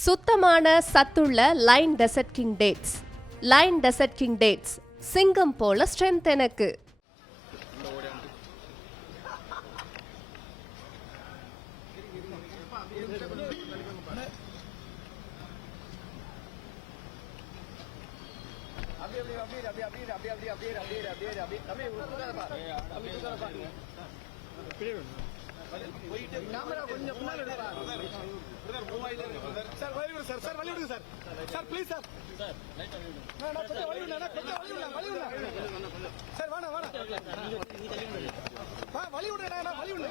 சுத்தமான சத்துள்ள line desert king dates line desert king dates சிங்கம் போல ஸ்ட்ரென்த் எனக்கு சார் வழி சார் சார் வழி விடுங்க சார். Sir please sir. நான் கொஞ்சம் வழி கொஞ்சம் வழி விடுங்க வழி விடுங்க. சார் வாடா வாடா வழி விடுங்க வழி விடுங்க.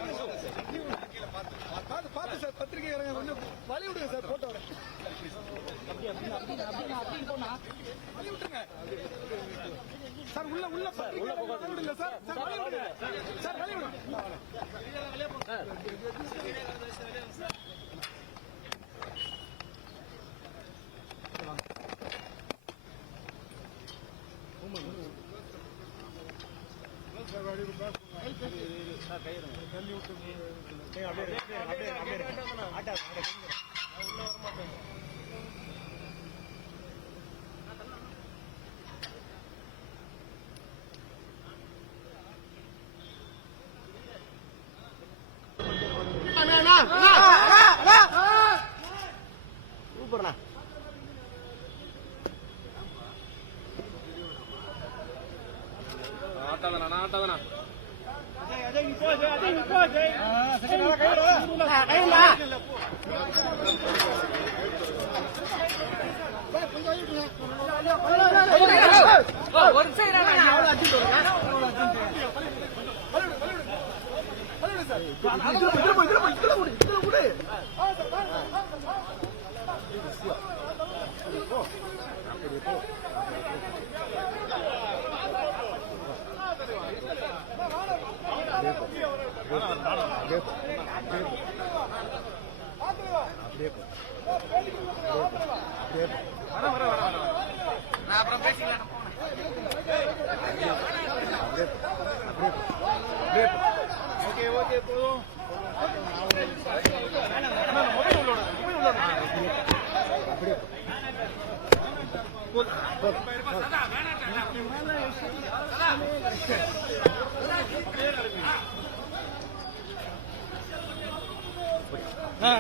பார்த்து பார்த்து சார் பத்திரிகை கொஞ்சம் வழி விடுங்க சார் போட்டோ வழி விட்டுருங்க. சார் உள்ள உள்ள உள்ள வழி விடுங்க சார். சார் வழி விடுங்க சார் சூப்பர்ண்ணா ஆட்டாதண்ணா ஆட்டாதண்ணா ஒரு சைடு 이대로 이대로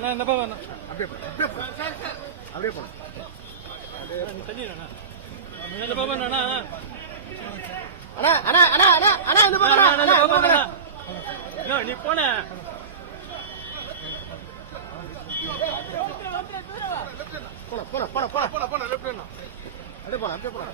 இந்த பக்கம் அப்படியே அப்படியே பக்கம் அண்ணா. அண்ணா அண்ணா அண்ணா அண்ணா அண்ணா நீ போன. போன போன போன போன போன லெஃப்ட் அப்படியே போன அப்படியே போன